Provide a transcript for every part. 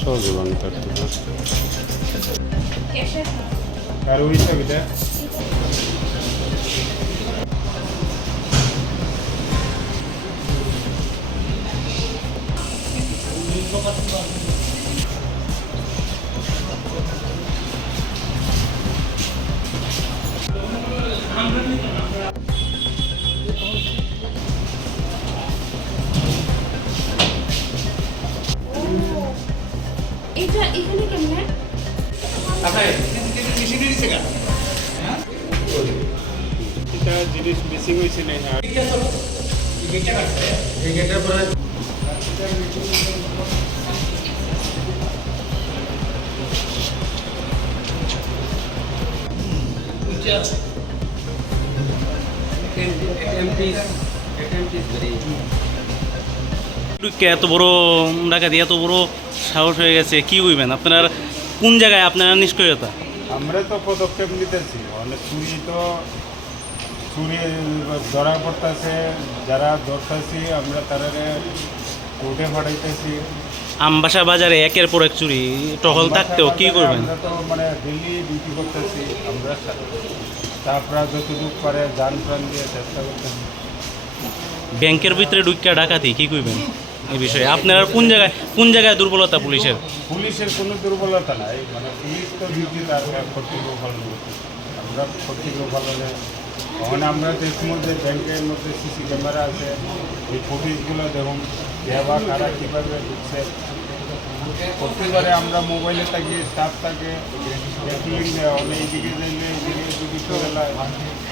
সহজে ভাঙতে আর ওই ছবিটা এটা এখানে কেমনে এটা জিনিস মিসিং হয়েছে না এত বড় ডাকাতি এত বড় সাহস হয়ে গেছে কি হইবেন আপনার কোন জায়গায় আপনারা নিষ্ক্রিয়তা আমরা তো পদক্ষেপ নিতেছি অনেক চুরি ধরা পড়তেছে যারা ধরতেছি আমরা তারা কোর্টে পাঠাইতেছি আমবাসা বাজারে একের পর এক চুরি টহল থাকতেও কি করবেন আমরা তো মানে ডেলি ডিউটি করতেছি আমরা স্টাফরা যতটুকু পারে যান প্রাণ দিয়ে চেষ্টা করতেছি ব্যাংকের ভিতরে ঢুকিয়া ডাকাতি কি করবেন এই বিষয়ে আপনার কোন জায়গায় দুর্বলতা পুলিশের কোনো দুর্বলতা নাই মানে পুলিশ তো ডিউটি তার কর্তৃপক্ষ পালন করতেছে আমরা কর্তৃপক্ষ পালনে তখন আমরা দেখুন যে ব্যাংকের মধ্যে সিসি ক্যামেরা আছে এই ফুটেজগুলো দেখুন দেওয়া কারা কীভাবে ঢুকছে প্রত্যেকবারে আমরা মোবাইলে থাকি স্টাফ থাকে রেকর্ডিং দেওয়া এইদিকে যাইলে এইদিকে যদি চলে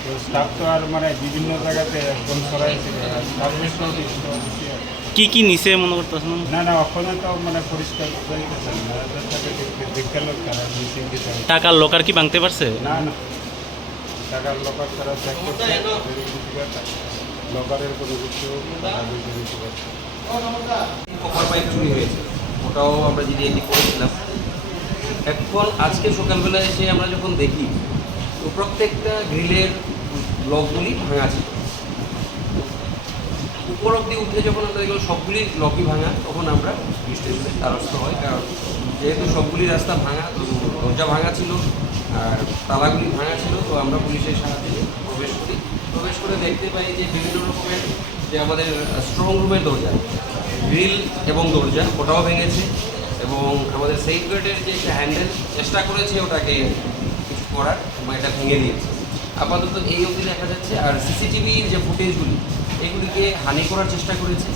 তো স্টাফ তো আর মানে বিভিন্ন জায়গাতে একদম সরাইছে কি নিচে মনে করতেছেন না ওখানে তো মানে পরিষ্কার দেখতে লোক তারা মিসিং দিতে টাকার লোকার কি ভাঙতে পারছে না টাকার লোকার তারা চেক করছে লোকারের কোনো কিছু চুরি হয়েছে ওটাও আমরা যদি এটি করেছিলাম এখন আজকে সকালবেলা এসে আমরা যখন দেখি তো প্রত্যেকটা গ্রিলের লকগুলি ভাঙা ছিল উপর অব্দি উঠে যখন আমরা দেখলাম সবগুলি লকই ভাঙা তখন আমরা স্টেশনের দ্বারস্থ হয় কারণ যেহেতু সবগুলি রাস্তা ভাঙা তো দরজা ভাঙা ছিল আর তালাগুলি ভাঙা ছিল তো আমরা পুলিশের সাহায্যে প্রবেশ করে দেখতে পাই যে বিভিন্ন রকমের যে আমাদের স্ট্রং রুমের দরজা গ্রিল এবং দরজা ওটাও ভেঙেছে এবং আমাদের সেফ গার্ডের যে হ্যান্ডেল চেষ্টা করেছে ওটাকে কিছু করার এটা ভেঙে দিয়েছে আপাতত এই অবধি দেখা যাচ্ছে আর সিসিটিভির যে ফুটেজগুলি এগুলিকে হানি করার চেষ্টা করেছে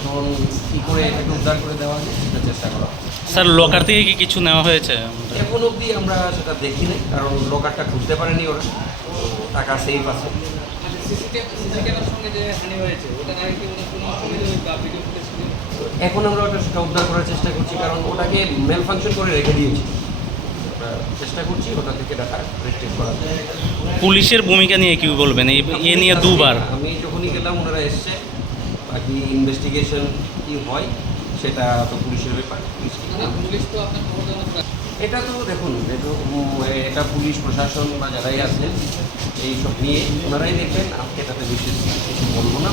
এবং কী করে এটাকে উদ্ধার করে দেওয়া যায় সেটা চেষ্টা করা স্যার লকার থেকে কি কিছু নেওয়া হয়েছে এখন অবধি আমরা সেটা দেখিনি কারণ লকারটা খুঁজতে পারেনি ওরা টাকা সেফ আছে এখন আমরা ওটা সেটা উদ্ধার করার চেষ্টা করছি কারণ ওটাকে মেল ফাংশন করে রেখে দিয়েছি চেষ্টা করছি ওটা থেকে ডাটা রিট্রিভ করার পুলিশের ভূমিকা নিয়ে কি বলবেন এ নিয়ে দুবার আমি যখনই গেলাম ওনারা এসছে বাকি ইনভেস্টিগেশন কী হয় সেটা তো পুলিশের ব্যাপার পুলিশ তো এটা তো দেখুন এটা পুলিশ প্রশাসন বা যারাই আছেন এইসব নিয়ে ওনারাই দেখবেন আজকে এটাতে বিশেষ কিছু বলবো না